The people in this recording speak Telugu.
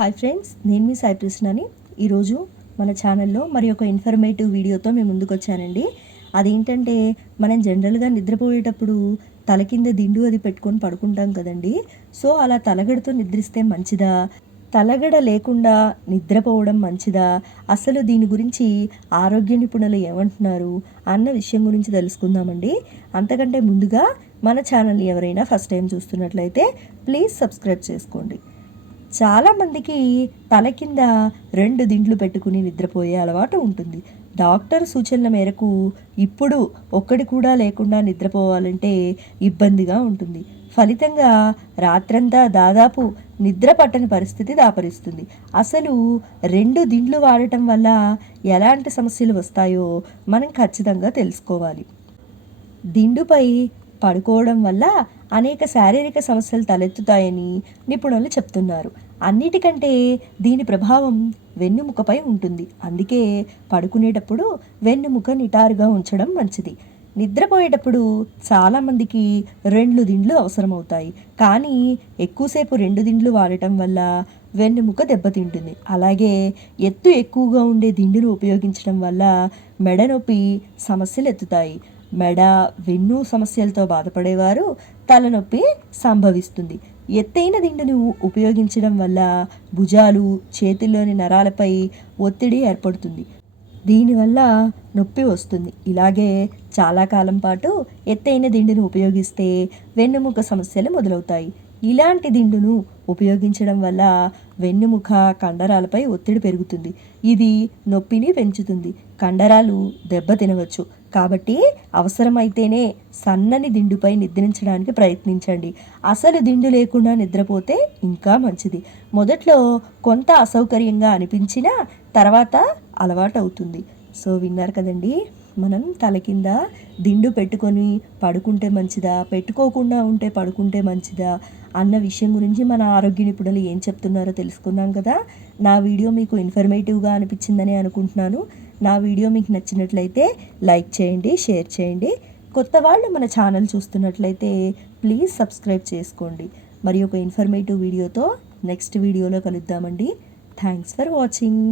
హాయ్ ఫ్రెండ్స్, నేను మీ సాయి కృష్ణని. ఈరోజు మన ఛానల్లో మరి ఒక ఇన్ఫర్మేటివ్ వీడియోతో మేము ముందుకు వచ్చానండి. అదేంటంటే, మనం జనరల్గా నిద్రపోయేటప్పుడు తల కింద దిండు అది పెట్టుకొని పడుకుంటాం కదండి. సో అలా తలగడతో నిద్రిస్తే మంచిదా, తలగడ లేకుండా నిద్రపోవడం మంచిదా, అసలు దీని గురించి ఆరోగ్య నిపుణులు ఏమంటున్నారు అన్న విషయం గురించి తెలుసుకుందామండి. అంతకంటే ముందుగా మన ఛానల్ని ఎవరైనా ఫస్ట్ టైం చూస్తున్నట్లయితే ప్లీజ్ సబ్స్క్రైబ్ చేసుకోండి. చాలామందికి తల కింద 2 దిండ్లు పెట్టుకుని నిద్రపోయే అలవాటు ఉంటుంది. డాక్టర్ సూచనల మేరకు ఇప్పుడు ఒక్కటి కూడా లేకుండా నిద్రపోవాలంటే ఇబ్బందిగా ఉంటుంది. ఫలితంగా రాత్రంతా దాదాపు నిద్ర పట్టని పరిస్థితి దాపరిస్తుంది. అసలు 2 దిండ్లు వాడటం వల్ల ఎలాంటి సమస్యలు వస్తాయో మనం ఖచ్చితంగా తెలుసుకోవాలి. దిండుపై పడుకోవడం వల్ల అనేక శారీరక సమస్యలు తలెత్తుతాయని నిపుణులు చెప్తున్నారు. అన్నిటికంటే దీని ప్రభావం వెన్నుముకపై ఉంటుంది. అందుకే పడుకునేటప్పుడు వెన్నుముక నిటారుగా ఉంచడం మంచిది. నిద్రపోయేటప్పుడు చాలామందికి 2 దిండ్లు అవసరమవుతాయి. కానీ ఎక్కువసేపు 2 దిండ్లు వాడటం వల్ల వెన్నుముక దెబ్బతింటుంది. అలాగే ఎత్తు ఎక్కువగా ఉండే దిండును ఉపయోగించడం వల్ల మెడ నొప్పి సమస్యలు ఎత్తుతాయి. మెడ, వెన్ను సమస్యలతో బాధపడేవారు తలనొప్పి సంభవిస్తుంది. ఎత్తైన దిండును ఉపయోగించడం వల్ల భుజాలు, చేతుల్లోని నరాలపై ఒత్తిడి ఏర్పడుతుంది. దీనివల్ల నొప్పి వస్తుంది. ఇలాగే చాలా కాలం పాటు ఎత్తైన దిండును ఉపయోగిస్తే వెన్నుముక సమస్యలు మొదలవుతాయి. ఇలాంటి దిండును ఉపయోగించడం వల్ల వెన్నుముక కండరాలపై ఒత్తిడి పెరుగుతుంది. ఇది నొప్పిని పెంచుతుంది. కండరాలు దెబ్బతినవచ్చు. కాబట్టి అవసరమైతేనే సన్నని దిండుపై నిద్రించడానికి ప్రయత్నించండి. అసలు దిండు లేకుండా నిద్రపోతే ఇంకా మంచిది. మొదట్లో కొంత అసౌకర్యంగా అనిపించినా తర్వాత అలవాటు అవుతుంది. సో విన్నారు కదండి, మనం తల కింద దిండు పెట్టుకొని పడుకుంటే మంచిదా, పెట్టుకోకుండా ఉంటే పడుకుంటే మంచిదా అన్న విషయం గురించి మన ఆరోగ్య నిపుణులు ఏం చెప్తున్నారో తెలుసుకున్నాం కదా. నా వీడియో మీకు ఇన్ఫర్మేటివ్గా అనిపించిందని అనుకుంటున్నాను. నా వీడియో మీకు నచ్చినట్లయితే లైక్ చేయండి, షేర్ చేయండి. కొత్త వాళ్ళు మన ఛానల్ చూస్తున్నట్లయితే ప్లీజ్ సబ్స్క్రైబ్ చేసుకోండి. మరి ఒక ఇన్ఫర్మేటివ్ వీడియోతో నెక్స్ట్ వీడియోలో కలుద్దామండి. Thanks for watching.